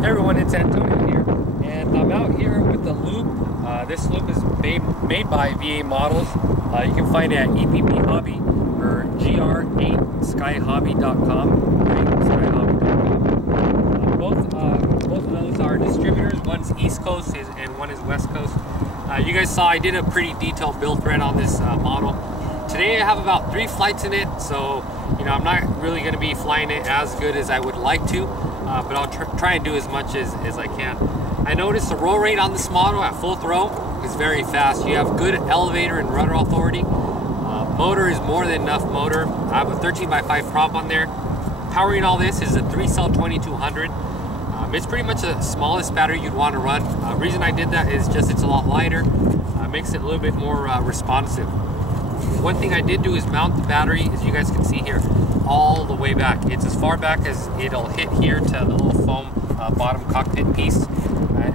Hey everyone, it's Antonio here, and I'm out here with the loop. This loop is made by VA Models. You can find it at EPP Hobby or gr8skyhobby.com. Both of those are distributors. One's East Coast and one is West Coast. You guys saw I did a pretty detailed build thread on this model. Today I have about 3 flights in it, so I'm not really going to be flying it as good as I would like to. But I'll try and do as much as I can. I noticed the roll rate on this model at full throw is very fast. You have good elevator and rudder authority. Motor is more than enough motor. I have a 13x5 prop on there. Powering all this is a 3-cell 2200. It's pretty much the smallest battery you'd want to run. Reason I did that is just it's a lot lighter. Makes it a little bit more responsive. One thing I did do is mount the battery, as you guys can see here, all the way back. It's as far back as it'll hit here to the little foam bottom cockpit piece.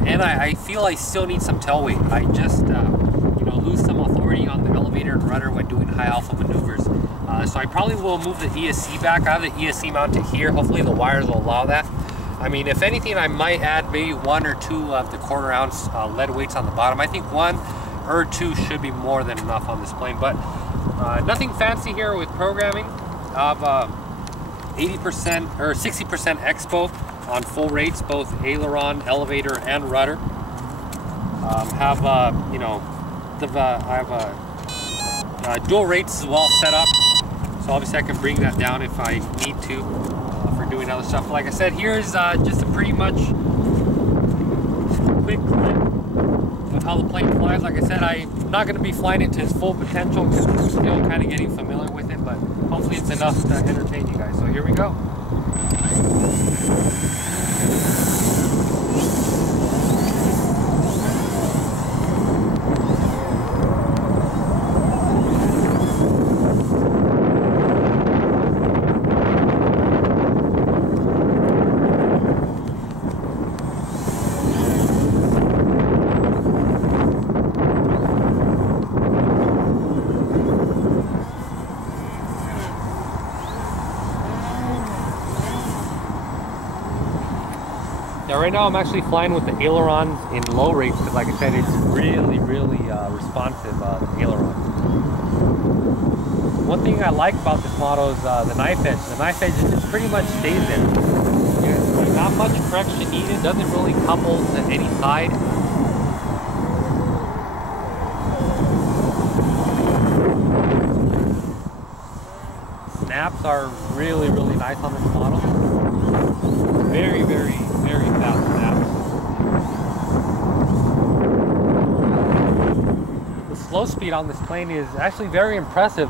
And I feel I still need some tail weight. I just lose some authority on the elevator and rudder when doing high alpha maneuvers. So I probably will move the ESC back. I have the ESC mounted here. Hopefully the wires will allow that. I mean, if anything, I might add maybe 1 or 2 of the 1/4 ounce lead weights on the bottom. I think 1 or 2 should be more than enough on this plane, but nothing fancy here with programming. I have 80% or 60% expo on full rates, both aileron, elevator, and rudder. I have dual rates as well set up, so obviously I can bring that down if I need to for doing other stuff. Like I said, here's just a pretty much quick clip of how the plane flies. Like I said, I'm not going to be flying it to its full potential because I'm still kind of getting familiar with it, but hopefully it's enough to entertain you guys. So here we go. Yeah, right now I'm actually flying with the ailerons in low rates because, like I said, it's really responsive, the aileron. One thing I like about this model is the knife edge. The knife edge just pretty much stays there. There's not much correction needed, doesn't really couple to any side. Snaps are really nice on this model. Very fast snaps. The slow speed on this plane is actually very impressive.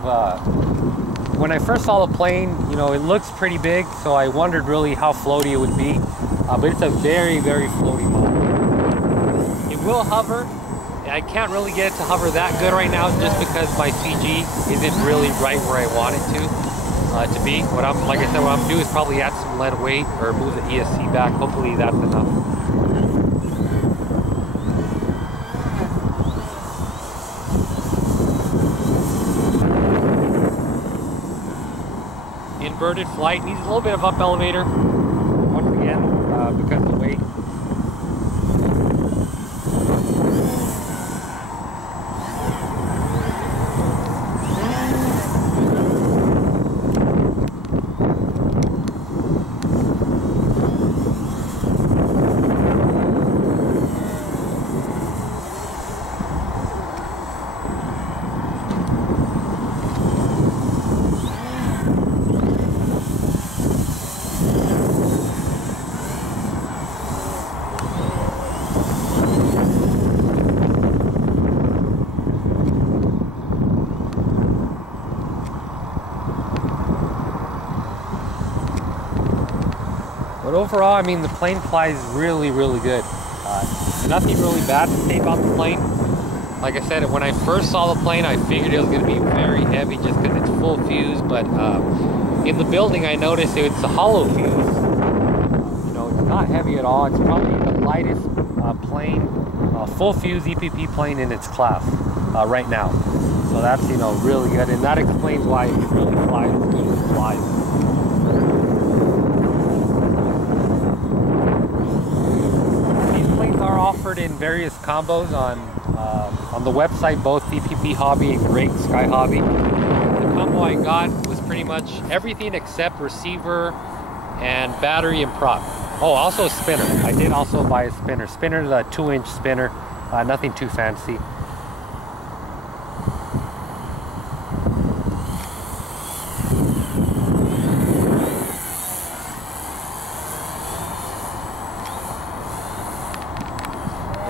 When I first saw the plane, it looks pretty big, so I wondered really how floaty it would be. But it's a very floaty model. It will hover. I can't really get it to hover that good right now just because my CG isn't really right where I want it to be. What I'm going to do is probably add some lead weight or move the ESC back. Hopefully that's enough. Inverted flight needs a little bit of up elevator once again because of the weight. But overall, I mean, the plane flies really good. Nothing really bad to say about the plane. Like I said, when I first saw the plane, I figured it was going to be very heavy just because it's full fuse. But in the building, I noticed it's a hollow fuse. It's not heavy at all. It's probably the lightest plane, full fuse EPP plane in its class right now. So that's really good, and that explains why it really flies as good as it flies. in various combos on the website, both VPP Hobby and Great Sky Hobby. The combo I got was pretty much everything except receiver and battery and prop. Oh, also a spinner. I did also buy a spinner. Spinner is a 2-inch spinner, nothing too fancy.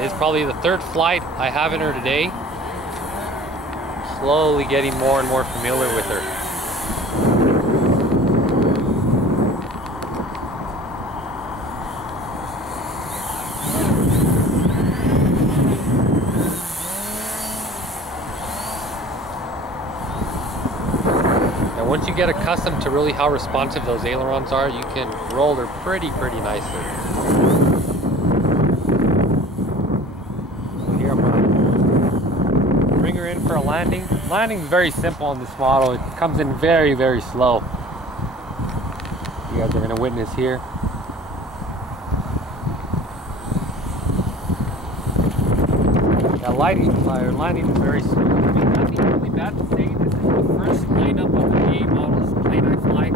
It's probably the third flight I have in her today. Slowly getting more and more familiar with her. And once you get accustomed to really how responsive those ailerons are, you can roll her pretty nicely. Bring her in for a landing. Landing is very simple on this model. It comes in very slow. You guys are going to witness here. Landing is very slow. I mean, nothing really bad to say. This is the first lineup of the VA models plane I fly.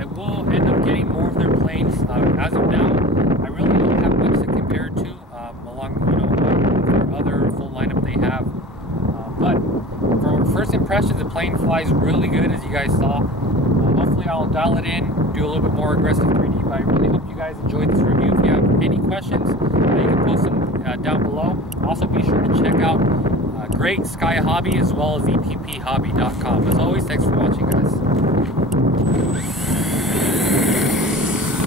I will end up getting more of their planes. As of now, I really don't have much to compare to along, their other full lineup they have. But for first impressions, the plane flies really good, as you guys saw. Hopefully I'll dial it in, do a little bit more aggressive 3D, but I really hope you guys enjoyed this review. If you have any questions, you can post them down below. Also be sure to check out Great Sky Hobby as well as vpphobby.com. As always, thanks for watching, guys.